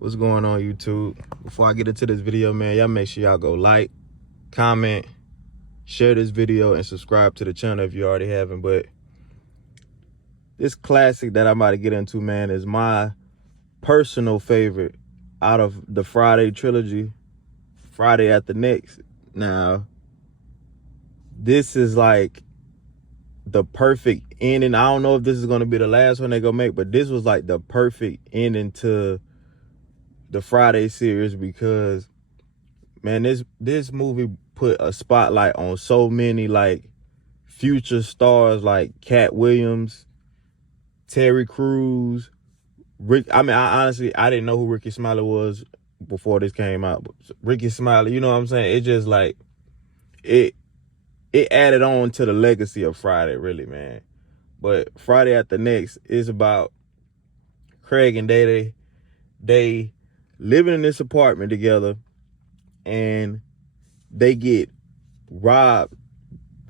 What's going on, YouTube? Before I get into this video, man, y'all make sure y'all go like, comment, share this video, and subscribe to the channel if you already haven't. But this classic that I'm about to get into, man, is my personal favorite out of the Friday trilogy, Friday After Next. Now, this is like the perfect ending. I don't know if this is going to be the last one they gonna make, but this was like the perfect ending to the Friday series because, man, this movie put a spotlight on so many like future stars like Katt Williams, Terry Crews, Rick. I mean, I didn't know who Ricky Smiley was before this came out. But Ricky Smiley, you know what I'm saying? It just like it added on to the legacy of Friday, really, man. But Friday After Next is about Craig and Day. They living in this apartment together, and they get robbed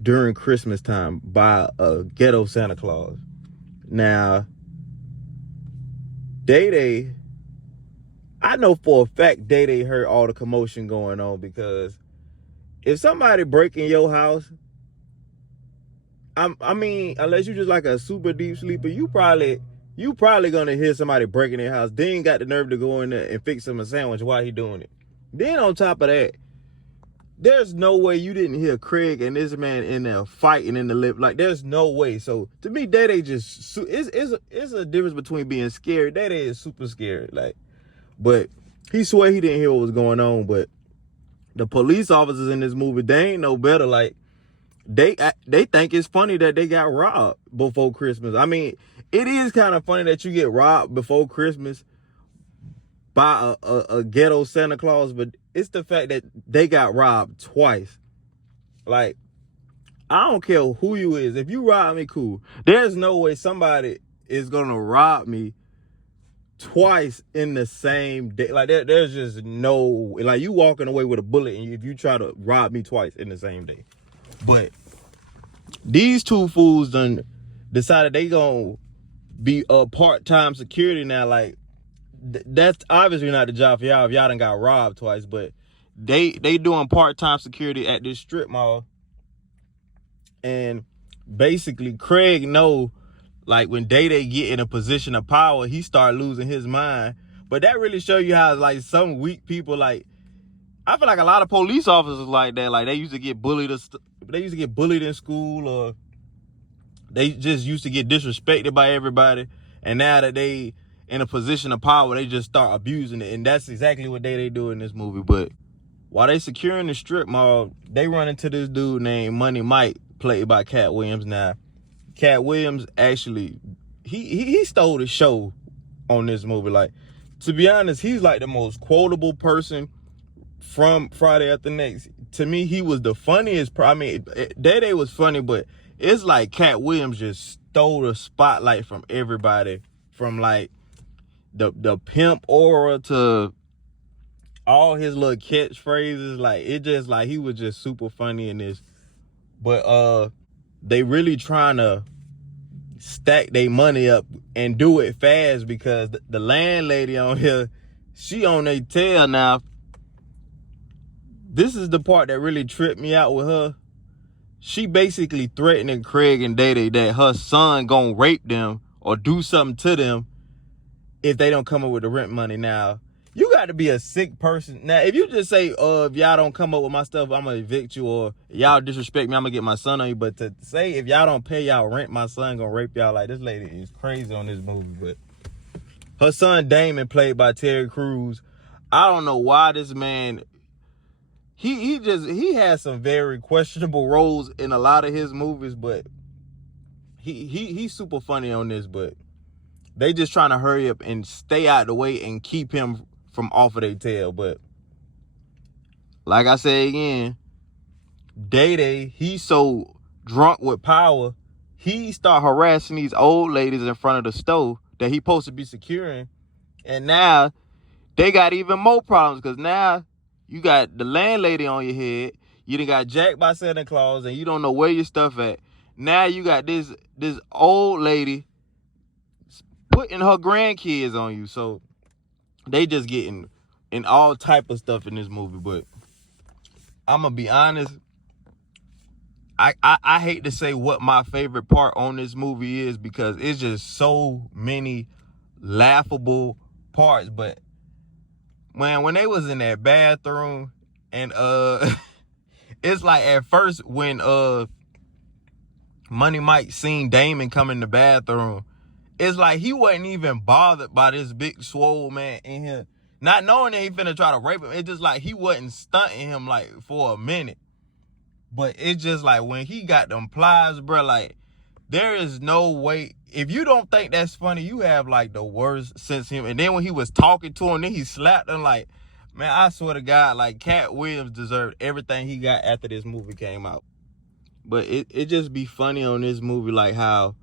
during Christmas time by a ghetto Santa Claus. Now, Day, I know for a fact Day heard all the commotion going on, because if somebody break in your house, I mean, unless you just like a super deep sleeper, you probably gonna hear somebody breaking their house. Then got the nerve to go in there and fix him a sandwich while he doing it. Then on top of that, there's no way you didn't hear Craig and this man in there fighting in the lip. Like, there's no way. So to me, Day just it's a difference between being scared. Day is super scared. Like, but he swear he didn't hear what was going on. But the police officers in this movie, they ain't no better. Like, they think it's funny that they got robbed before Christmas. I mean, it is kind of funny that you get robbed before Christmas by a ghetto Santa Claus, but it's the fact that they got robbed twice. Like, I don't care who you is. If you rob me, cool. There's no way somebody is gonna rob me twice in the same day. Like, there's just no, like, you walking away with a bullet and if you try to rob me twice in the same day. But these two fools done decided they gonna be a part-time security now. Like, that's obviously not the job for y'all if y'all done got robbed twice. But they doing part-time security at this strip mall. And basically Craig know, like, when Day get in a position of power, he start losing his mind. But that really show you how, like, some weak people, like, I feel like a lot of police officers like that. Like, they used to get bullied in school, or they just used to get disrespected by everybody. And now that they in a position of power, they just start abusing it. And that's exactly what they do in this movie. But while they securing the strip mall, they run into this dude named Money Mike, played by Katt Williams. Now, Katt Williams actually, he stole the show on this movie. Like, to be honest, he's like the most quotable person from Friday After Next. To me, he was the funniest. I mean, Day was funny, but it's like Katt Williams just stole the spotlight from everybody, from like the pimp aura to all his little catchphrases. Like, it just, like, he was just super funny in this. But they really trying to stack their money up and do it fast, because the landlady on here, she on their tail now. This is the part that really tripped me out with her. She basically threatening Craig and Day that her son gonna rape them or do something to them if they don't come up with the rent money. Now, you got to be a sick person. Now, if you just say, if y'all don't come up with my stuff, I'm gonna evict you, or y'all disrespect me, I'm gonna get my son on you. But to say, if y'all don't pay y'all rent, my son gonna rape y'all, like, this lady is crazy on this movie. But her son Damon, played by Terry Crews, I don't know why this man, he has some very questionable roles in a lot of his movies, but he's super funny on this. But they just trying to hurry up and stay out of the way and keep him from off of their tail. But like I say again, Day, he's so drunk with power, he start harassing these old ladies in front of the store that he supposed to be securing. And now they got even more problems, because now you got the landlady on your head, you done got jacked by Santa Claus, and you don't know where your stuff at. Now you got this old lady putting her grandkids on you. So They just getting in all type of stuff in this movie. But I'm gonna be honest, I hate to say what my favorite part on this movie is, because it's just so many laughable parts. But man, when they was in that bathroom and it's like at first when Money Mike seen Damon come in the bathroom, it's like he wasn't even bothered by this big swole man in here, not knowing that he finna try to rape him. It's just like he wasn't stunting him like for a minute. But it's just like when he got them plies, bro, like there is no way. If you don't think that's funny, you have like the worst sense of him. And then when he was talking to him, then he slapped him. Like, man, I swear to God, like Katt Williams deserved everything he got after this movie came out. But it just be funny on this movie, like how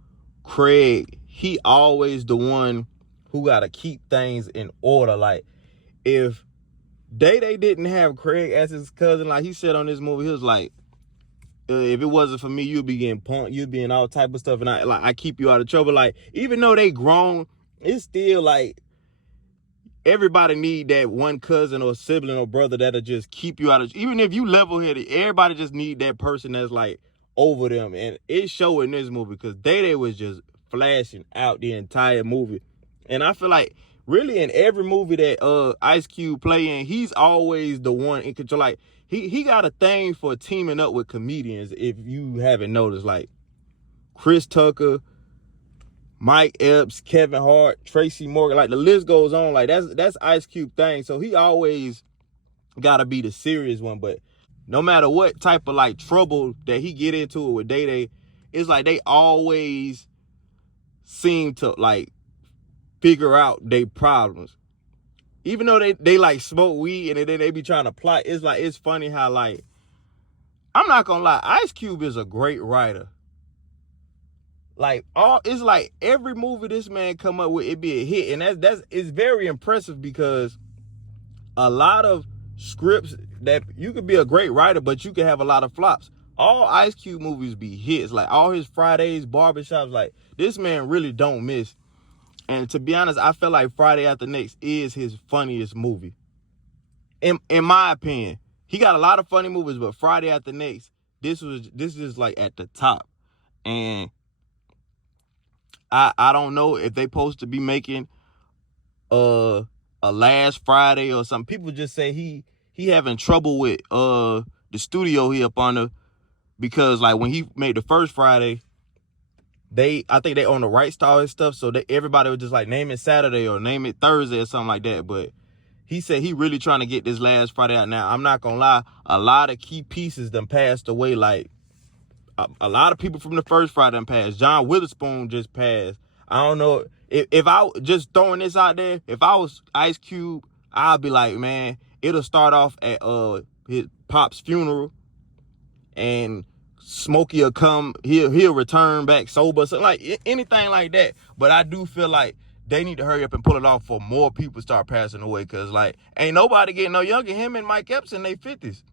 Craig, he always the one who got to keep things in order. Like, if Day didn't have Craig as his cousin, like he said on this movie, he was like, if it wasn't for me, you'd be getting punked, you'd be in all type of stuff, and I keep you out of trouble. Like, even though they grown, it's still like everybody need that one cousin or sibling or brother that'll just keep you out of, even if you level-headed, everybody just need that person that's like over them. And it showed in this movie, because Day was just flashing out the entire movie. And I feel like really in every movie that Ice Cube play in, he's always the one in control. Like, he got a thing for teaming up with comedians, if you haven't noticed. Like Chris Tucker, Mike Epps, Kevin Hart, Tracy Morgan, like the list goes on. Like that's Ice Cube thing. So he always gotta be the serious one. But no matter what type of like trouble that he get into it with Day, it's like they always seem to like figure out their problems. Even though they like smoke weed and then they be trying to plot, it's like, it's funny how, like, I'm not gonna lie, Ice Cube is a great writer. Like, it's like every movie this man come up with, it be a hit. And it's very impressive, because a lot of scripts that you could be a great writer, but you can have a lot of flops. All Ice Cube movies be hits. Like all his Fridays, barbershops, like this man really don't miss. And to be honest, I feel like Friday After Next is his funniest movie. In my opinion. He got a lot of funny movies, but Friday After Next, this is like at the top. And I don't know if they supposed to be making a Last Friday or something. People just say he having trouble with the studio he up under, because like when he made the first Friday, I think they own the rights to all his stuff, so everybody would just like name it Saturday or name it Thursday or something like that. But he said he really trying to get this Last Friday out. Now, I'm not gonna lie, a lot of key pieces done passed away. Like a lot of people from the first Friday done passed. John Witherspoon just passed. I don't know if I just throwing this out there, if I was Ice Cube, I'd be like, man, it'll start off at his pop's funeral, and Smokey will come, he'll return back sober, so like anything like that. But I do feel like they need to hurry up and pull it off for more people start passing away, because like ain't nobody getting no younger. Him and Mike Epps in their 50s.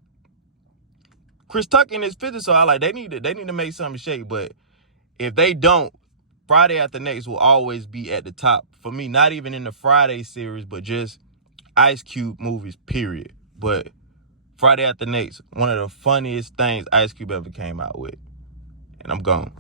Chris Tucker in his 50s, so I like they need to make something shake. But if they don't, Friday After Next will always be at the top for me. Not even in the Friday series, but just Ice Cube movies, period. But Friday After Next, one of the funniest things Ice Cube ever came out with. And I'm gone.